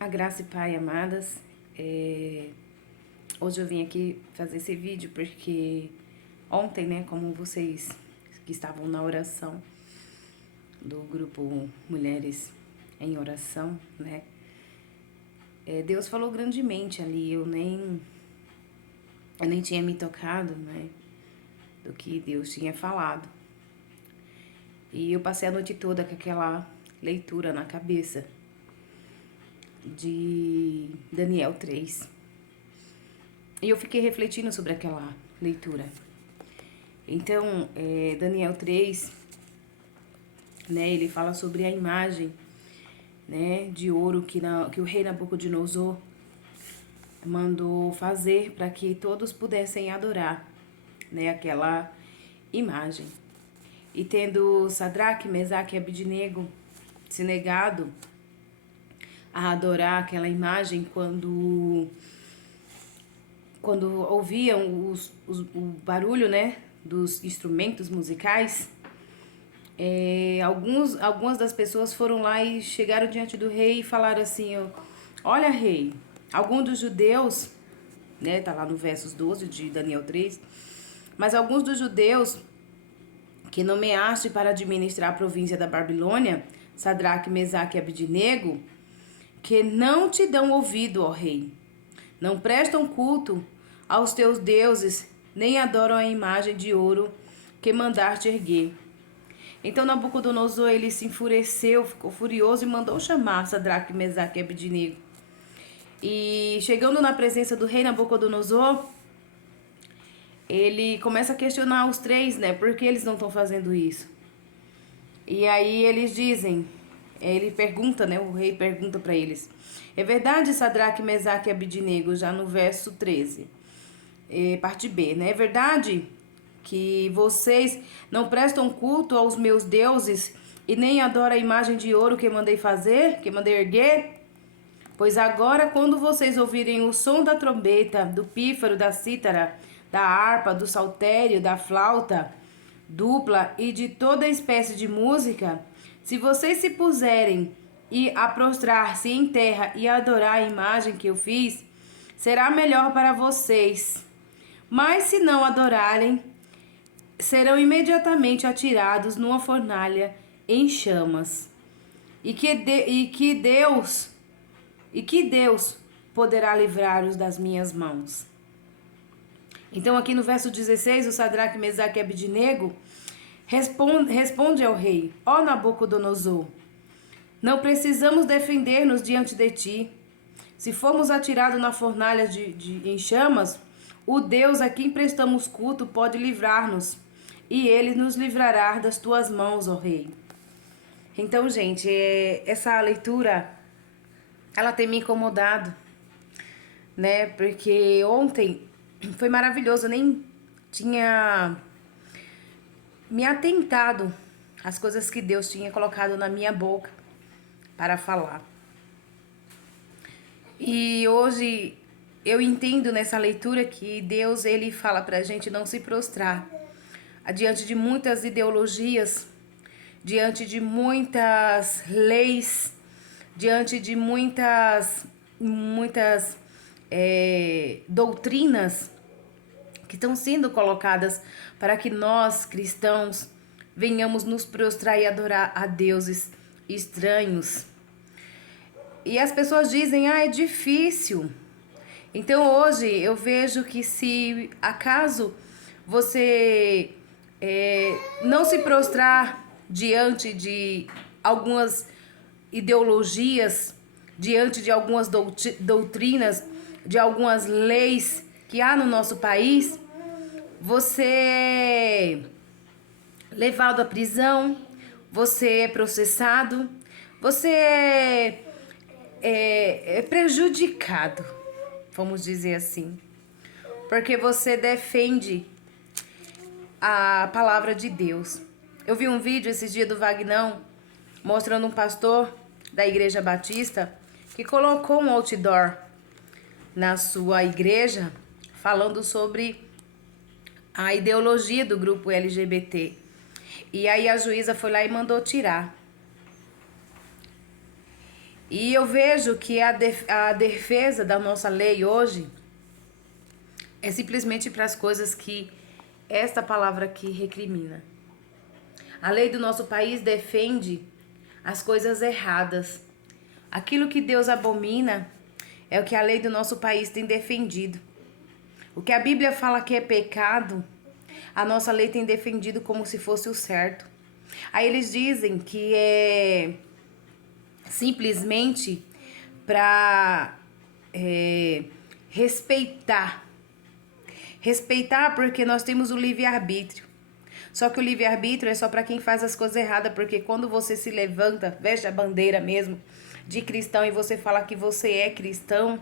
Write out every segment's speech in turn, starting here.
A graça e Pai, amadas, hoje eu vim aqui fazer esse vídeo porque ontem, né, como vocês que estavam na oração do grupo Mulheres em Oração, né, Deus falou grandemente ali, eu nem tinha me tocado, né, do que Deus tinha falado. E eu passei a noite toda com aquela leitura na cabeça de Daniel 3. E eu fiquei refletindo sobre aquela leitura. Então, Daniel 3, né, ele fala sobre a imagem, né, de ouro que o rei Nabucodonosor mandou fazer para que todos pudessem adorar, né, aquela imagem. E tendo Sadraque, Mesaque e Abidnego se negado a adorar aquela imagem quando ouviam o barulho, né, dos instrumentos musicais, algumas das pessoas foram lá e chegaram diante do rei e falaram assim, olha rei, alguns dos judeus, né, tá lá no versos 12 de Daniel 3, mas alguns dos judeus que nomeaste para administrar a província da Babilônia, Sadraque, Mesaque e Abidnego, que não te dão ouvido, ó rei, não prestam culto aos teus deuses, nem adoram a imagem de ouro que mandaste erguer. Então Nabucodonosor, ele se enfureceu, ficou furioso e mandou chamar Sadraque, Mesaque e Abidnego. E chegando na presença do rei Nabucodonosor, ele começa a questionar os três, né? Por que eles não estão fazendo isso? E aí eles dizem, ele pergunta, né? O rei pergunta para eles. É verdade, Sadraque, Mesaque e Abidnego, já no verso 13, parte B, né? É verdade que vocês não prestam culto aos meus deuses e nem adoram a imagem de ouro que mandei fazer, que mandei erguer? Pois agora, quando vocês ouvirem o som da trombeta, do pífaro, da cítara, da harpa, do saltério, da flauta dupla e de toda espécie de música, se vocês se puserem a prostrar-se em terra e adorar a imagem que eu fiz, será melhor para vocês. Mas se não adorarem, serão imediatamente atirados numa fornalha em chamas. E que Deus poderá livrar-os das minhas mãos. Então aqui no verso 16, o Sadraque, Mesaque e Abidnego responde ao rei: ó Nabucodonosor, não precisamos defender-nos diante de ti. Se formos atirados na fornalha em chamas, o Deus a quem prestamos culto pode livrar-nos, e ele nos livrará das tuas mãos, ó rei. Então, gente, essa leitura, ela tem me incomodado, né? Porque ontem foi maravilhoso, eu nem tinha me atentado às coisas que Deus tinha colocado na minha boca para falar. E hoje eu entendo nessa leitura que Deus, ele fala pra gente não se prostrar diante de muitas ideologias, diante de muitas leis, diante de muitas doutrinas que estão sendo colocadas para que nós, cristãos, venhamos nos prostrar e adorar a deuses estranhos. E as pessoas dizem, é difícil. Então hoje eu vejo que se acaso você não se prostrar diante de algumas ideologias, diante de algumas doutrinas, de algumas leis que há no nosso país, você é levado à prisão, você é processado, você é prejudicado, vamos dizer assim, porque você defende a palavra de Deus. Eu vi um vídeo esses dias do Vagnão mostrando um pastor da Igreja Batista que colocou um outdoor na sua igreja falando sobre a ideologia do grupo LGBT. E aí a juíza foi lá e mandou tirar. E eu vejo que a defesa da nossa lei hoje é simplesmente para as coisas que esta palavra aqui recrimina. A lei do nosso país defende as coisas erradas. Aquilo que Deus abomina é o que a lei do nosso país tem defendido. O que a Bíblia fala que é pecado, a nossa lei tem defendido como se fosse o certo. Aí eles dizem que é simplesmente para respeitar. Respeitar porque nós temos o livre-arbítrio. Só que o livre-arbítrio é só para quem faz as coisas erradas, porque quando você se levanta, veste a bandeira mesmo de cristão e você fala que você é cristão,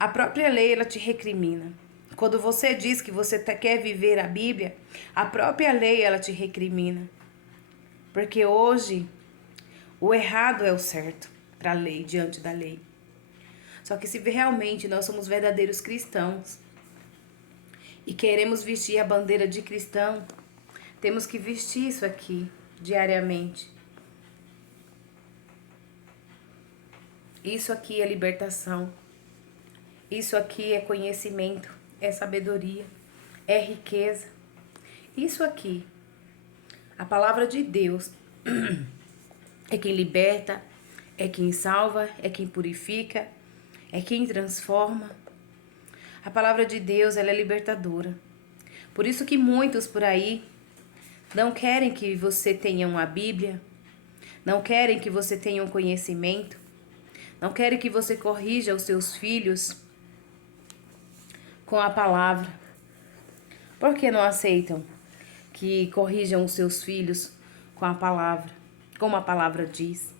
a própria lei ela te recrimina. Quando você diz que você quer viver a Bíblia, a própria lei ela te recrimina. Porque hoje o errado é o certo para a lei, diante da lei. Só que se realmente nós somos verdadeiros cristãos e queremos vestir a bandeira de cristão, temos que vestir isso aqui diariamente. Isso aqui é libertação. Isso aqui é conhecimento, é sabedoria, é riqueza. Isso aqui, a palavra de Deus, é quem liberta, é quem salva, é quem purifica, é quem transforma. A palavra de Deus, ela é libertadora. Por isso que muitos por aí não querem que você tenha uma Bíblia, não querem que você tenha um conhecimento, não querem que você corrija os seus filhos com a palavra. Por que não aceitam que corrijam os seus filhos com a palavra, como a palavra diz?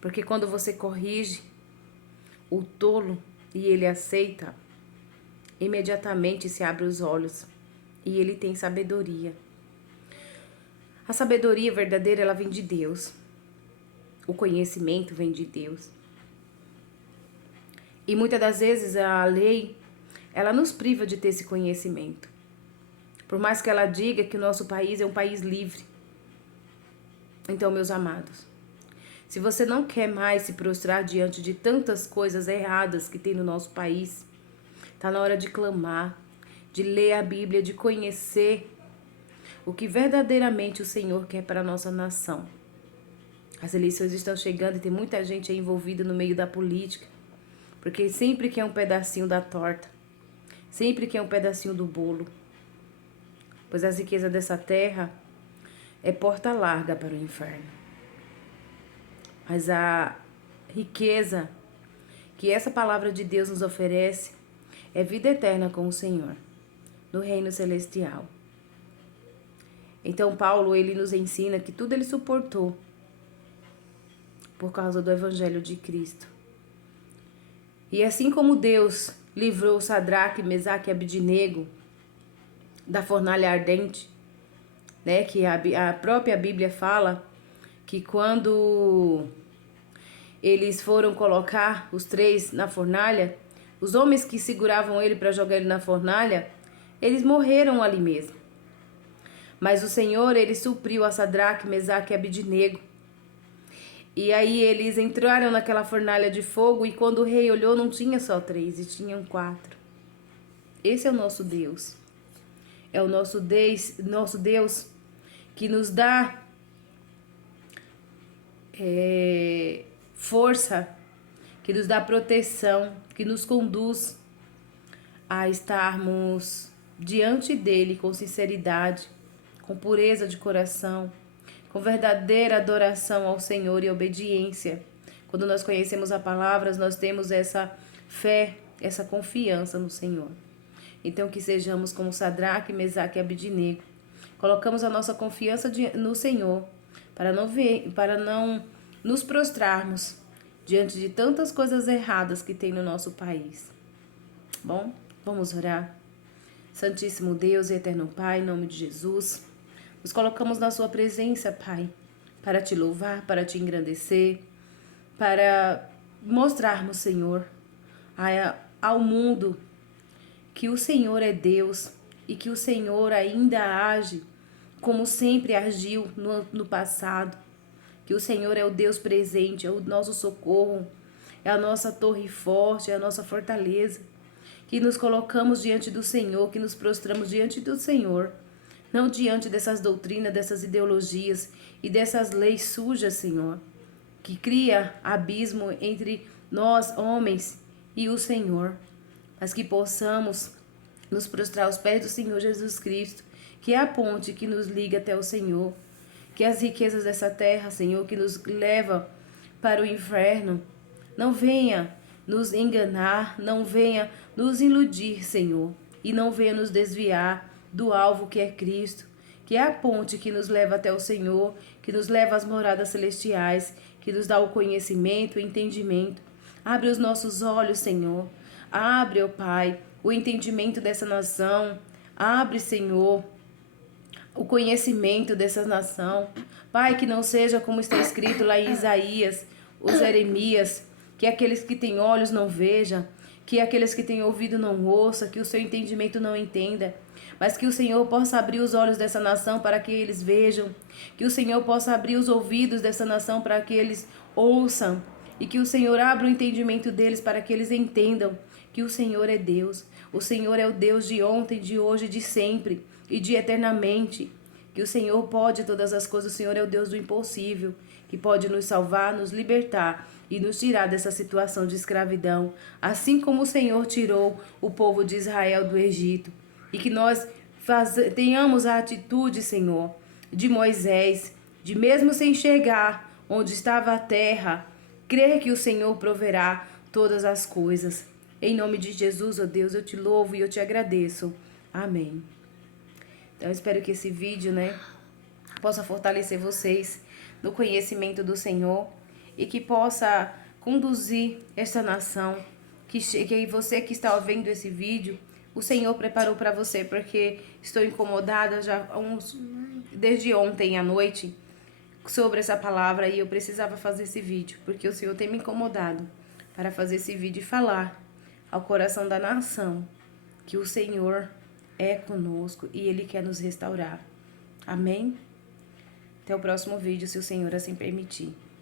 Porque quando você corrige o tolo e ele aceita, imediatamente se abre os olhos e ele tem sabedoria. A sabedoria verdadeira, ela vem de Deus. O conhecimento vem de Deus. E muitas das vezes a lei, ela nos priva de ter esse conhecimento. Por mais que ela diga que o nosso país é um país livre. Então, meus amados, se você não quer mais se prostrar diante de tantas coisas erradas que tem no nosso país, está na hora de clamar, de ler a Bíblia, de conhecer o que verdadeiramente o Senhor quer para a nossa nação. As eleições estão chegando e tem muita gente aí envolvida no meio da política, porque sempre quer um pedacinho da torta, sempre quer um pedacinho do bolo, pois as riquezas dessa terra é porta larga para o inferno. Mas a riqueza que essa palavra de Deus nos oferece é vida eterna com o Senhor, no reino celestial. Então Paulo, ele nos ensina que tudo ele suportou por causa do evangelho de Cristo. E assim como Deus livrou Sadraque, Mesaque e Abidnego da fornalha ardente, né, que a própria Bíblia fala que quando eles foram colocar os três na fornalha, os homens que seguravam ele para jogar ele na fornalha, eles morreram ali mesmo. Mas o Senhor, ele supriu a Sadraque, Mesaque e Abidnego. E aí eles entraram naquela fornalha de fogo e quando o rei olhou não tinha só 3, e tinham 4. Esse é o nosso Deus. É o nosso Deus que nos dá força, que nos dá proteção, que nos conduz a estarmos diante dele com sinceridade, com pureza de coração, com verdadeira adoração ao Senhor e obediência. Quando nós conhecemos a palavra, nós temos essa fé, essa confiança no Senhor. Então que sejamos como Sadraque, Mesaque e Abidnego. Colocamos a nossa confiança no Senhor para não nos prostrarmos diante de tantas coisas erradas que tem no nosso país. Bom, vamos orar. Santíssimo Deus e eterno Pai, em nome de Jesus, nos colocamos na sua presença, Pai, para te louvar, para te engrandecer, para mostrarmos, Senhor, ao mundo que o Senhor é Deus e que o Senhor ainda age como sempre agiu no passado, que o Senhor é o Deus presente, é o nosso socorro, é a nossa torre forte, é a nossa fortaleza, que nos colocamos diante do Senhor, que nos prostramos diante do Senhor, não diante dessas doutrinas, dessas ideologias e dessas leis sujas, Senhor, que cria abismo entre nós, homens, e o Senhor, mas que possamos nos prostrar aos pés do Senhor Jesus Cristo, que é a ponte que nos liga até o Senhor, que as riquezas dessa terra, Senhor, que nos leva para o inferno, não venha nos enganar, não venha nos iludir, Senhor, e não venha nos desviar do alvo que é Cristo, que é a ponte que nos leva até o Senhor, que nos leva às moradas celestiais, que nos dá o conhecimento, o entendimento. Abre os nossos olhos, Senhor. Abre, ó Pai, o entendimento dessa nação. Abre, Senhor, o conhecimento dessa nação. Pai, que não seja como está escrito lá em Isaías, os Jeremias, que aqueles que têm olhos não vejam, que aqueles que têm ouvido não ouçam, que o seu entendimento não entenda, mas que o Senhor possa abrir os olhos dessa nação para que eles vejam, que o Senhor possa abrir os ouvidos dessa nação para que eles ouçam, e que o Senhor abra o entendimento deles para que eles entendam que o Senhor é Deus. O Senhor é o Deus de ontem, de hoje, de sempre e de eternamente. Que o Senhor pode todas as coisas. O Senhor é o Deus do impossível, que pode nos salvar, nos libertar e nos tirar dessa situação de escravidão, assim como o Senhor tirou o povo de Israel do Egito. E que nós tenhamos a atitude, Senhor, de Moisés, de mesmo sem chegar onde estava a terra, crer que o Senhor proverá todas as coisas. Em nome de Jesus, ó Deus, eu te louvo e eu te agradeço. Amém. Então, eu espero que esse vídeo, possa fortalecer vocês no conhecimento do Senhor e que possa conduzir esta nação, que você que está vendo esse vídeo, o Senhor preparou para você, porque estou incomodada já desde ontem à noite sobre essa palavra e eu precisava fazer esse vídeo, porque o Senhor tem me incomodado para fazer esse vídeo e falar ao coração da nação que o Senhor é conosco e Ele quer nos restaurar. Amém? Até o próximo vídeo, se o Senhor assim permitir.